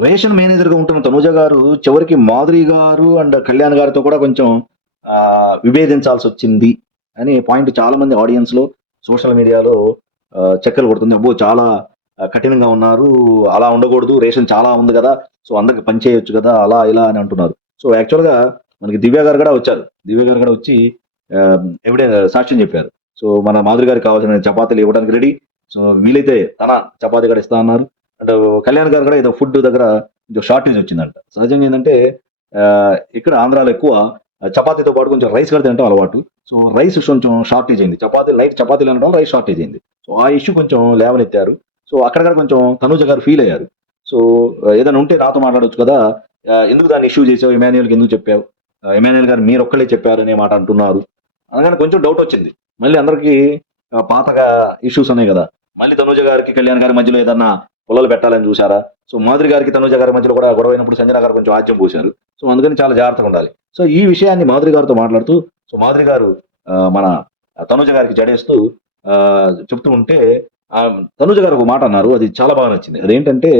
Ration మేనేజర్గా ఉంటున్న తనుజ గారు చివరికి మాధురి గారు అండ్ కళ్యాణ్ గారితో కూడా కొంచెం విభేదించాల్సి వచ్చింది అని పాయింట్ చాలా మంది ఆడియన్స్లో సోషల్ మీడియాలో చక్కెలు కొడుతుంది. అబ్బో చాలా కఠినంగా ఉన్నారు. అలా ఉండకూడదు. రేషన్ చాలా ఉంది కదా. సో అందరికి పని చేయొచ్చు కదా. అలా ఇలా అని అంటున్నారు. సో యాక్చువల్గా మనకి దివ్య గారు కూడా వచ్చారు. దివ్య గారు కూడా వచ్చి ఎవిడే సాక్ష్యం చెప్పారు. సో మన మాధురి గారికి కావాల్సిన చపాతీలు ఇవ్వడానికి రెడీ. సో వీలైతే తన చపాతీ కూడా ఇస్తా అన్నారు. అండ్ కళ్యాణ్ గారు కూడా ఏదో ఫుడ్ దగ్గర కొంచెం షార్టేజ్ వచ్చిందంట. సహజంగా ఏంటంటే ఇక్కడ ఆంధ్రాలో ఎక్కువ చపాతీతో పాటు కొంచెం రైస్ కూడా తినడం అలవాటు. సో రైస్ కొంచెం షార్టేజ్ అయింది. చపాతీ లైట్ చపాతీలు అనడం రైస్ షార్టేజ్ అయింది. సో ఆ ఇష్యూ కొంచెం లేవనెత్తారు. సో అక్కడ కూడా కొంచెం తనూజ గారు ఫీల్ అయ్యారు. సో ఏదైనా ఉంటే నాతో మాట్లాడొచ్చు కదా. ఎందుకు దాన్ని ఇష్యూ చేసావు? ఎమాన్యుయల్కి ఎందుకు చెప్పావు? ఎమాన్యుయల్ గారు మీరు ఒక్కలే చెప్పారు అనే మాట అంటున్నారు. అనగానే కొంచెం డౌట్ వచ్చింది. మళ్ళీ అందరికీ పాతగా ఇష్యూస్ ఉన్నాయి కదా. మళ్ళీ తనూజ గారికి కళ్యాణ్ గారి మధ్యలో ఏదన్నా పొలాలు పెట్టాలని చూసారా సో మాధురి గారికి తనూజ గారి మధ్యలో కూడా గొడవ అయినప్పుడు సంజన గారు కొంచెం ఆజ్యం పోశారు. సో అందుకని చాలా జాగ్రత్తగా ఉండాలి. సో ఈ విషయాన్ని మాధురి గారితో మాట్లాడుతూ సో మాధురి గారు మన తనుజ గారికి జడేస్తూ చెప్తూ ఉంటే తనుజ గారు ఒక మాట అన్నారు. అది చాలా బాగా నచ్చింది. అదేంటంటే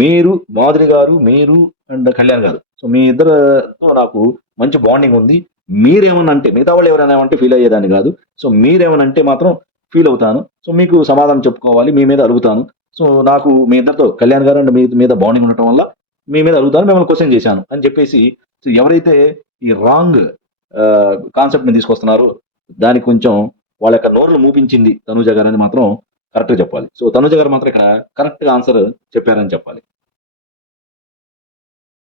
మీరు మాధురి గారు మీరు అండ్ కళ్యాణ్ గారు. సో మీ ఇద్దరితో నాకు మంచి బాండింగ్ ఉంది. మీరేమన్నా అంటే మిగతా వాళ్ళు ఎవరైనా అంటే ఫీల్ అయ్యేదాన్ని కాదు. సో మీరేమన్నా అంటే మాత్రం ఫీల్ అవుతాను. సో మీకు సమాధానం చెప్పుకోవాలి మీ మీద అడుగుతాను. సో నాకు మీ ఇద్దరితో కళ్యాణ్ గారు అండ్ మీ మీద బాండింగ్ ఉండటం వల్ల మీ మీద అడుగుతాను మిమ్మల్ని క్వశ్చన్ చేశాను అని చెప్పేసి సో ఎవరైతే ఈ రాంగ్ కాన్సెప్ట్ని తీసుకొస్తున్నారో దానికి కొంచెం వాళ్ళ యొక్క నోరులు మూపించింది తనుజ గారు అని మాత్రం కరెక్ట్గా చెప్పాలి. సో తనుజ గారు మాత్రం ఇక్కడ కరెక్ట్గా ఆన్సర్ చెప్పారని చెప్పాలి.